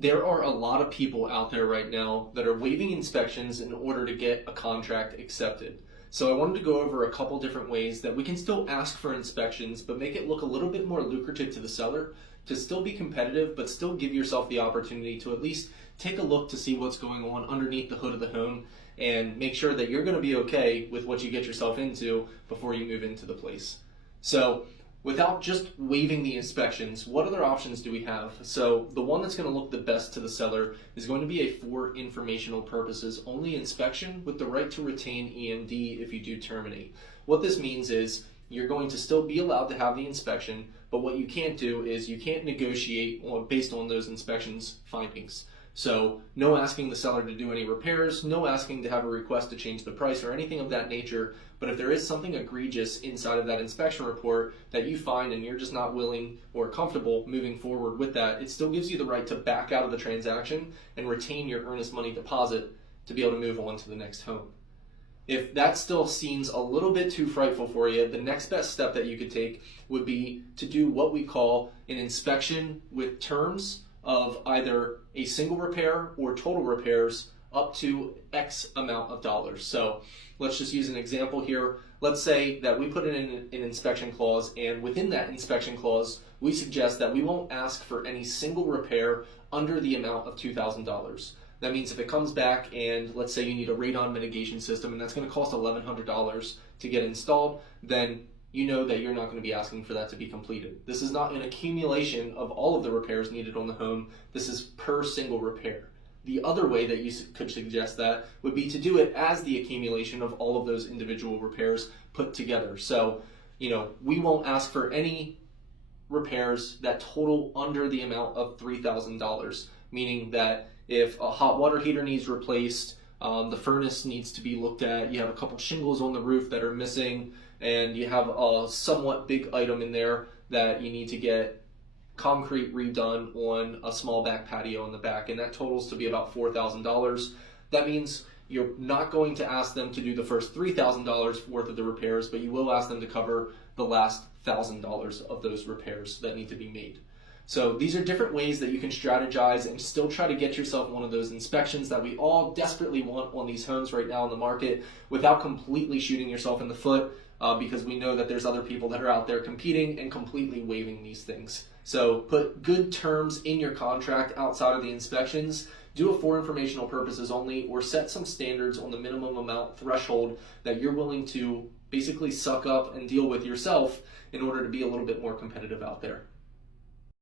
There are a lot of people out there right now that are waiving inspections in order to get a contract accepted. So I wanted to go over a couple different ways that we can still ask for inspections, but make it look a little bit more lucrative to the seller, to still be competitive, but still give yourself the opportunity to at least take a look to see what's going on underneath the hood of the home and make sure that you're going to be okay with what you get yourself into before you move into the place. So without just waiving the inspections, what other options do we have? So the one that's going to look the best to the seller is going to be a for informational purposes only inspection with the right to retain EMD if you do terminate. What this means is you're going to still be allowed to have the inspection, but what you can't do is you can't negotiate based on those inspections findings. So no asking the seller to do any repairs, no asking to have a request to change the price or anything of that nature. But if there is something egregious inside of that inspection report that you find and you're just not willing or comfortable moving forward with that, it still gives you the right to back out of the transaction and retain your earnest money deposit to be able to move on to the next home. If that still seems a little bit too frightful for you, the next best step that you could take would be to do what we call an inspection with terms of either a single repair or total repairs up to X amount of dollars. So let's just use an example here. Let's say that we put in an inspection clause, and within that inspection clause, we suggest that we won't ask for any single repair under the amount of $2,000. That means if it comes back and let's say you need a radon mitigation system and that's going to cost $1,100 to get installed, then you know that you're not going to be asking for that to be completed. This is not an accumulation of all of the repairs needed on the home. This is per single repair. The other way that you could suggest that would be to do it as the accumulation of all of those individual repairs put together. So, we won't ask for any repairs that total under the amount of $3,000, meaning that if a hot water heater needs replaced, the furnace needs to be looked at, you have a couple shingles on the roof that are missing, and you have a somewhat big item in there that you need to get concrete redone on a small back patio in the back, and that totals to be about $4,000. That means you're not going to ask them to do the first $3,000 worth of the repairs, but you will ask them to cover the last $1,000 of those repairs that need to be made. So these are different ways that you can strategize and still try to get yourself one of those inspections that we all desperately want on these homes right now in the market without completely shooting yourself in the foot, because we know that there's other people that are out there competing and completely waiving these things. So put good terms in your contract outside of the inspections, do it for informational purposes only, or set some standards on the minimum amount threshold that you're willing to basically suck up and deal with yourself in order to be a little bit more competitive out there.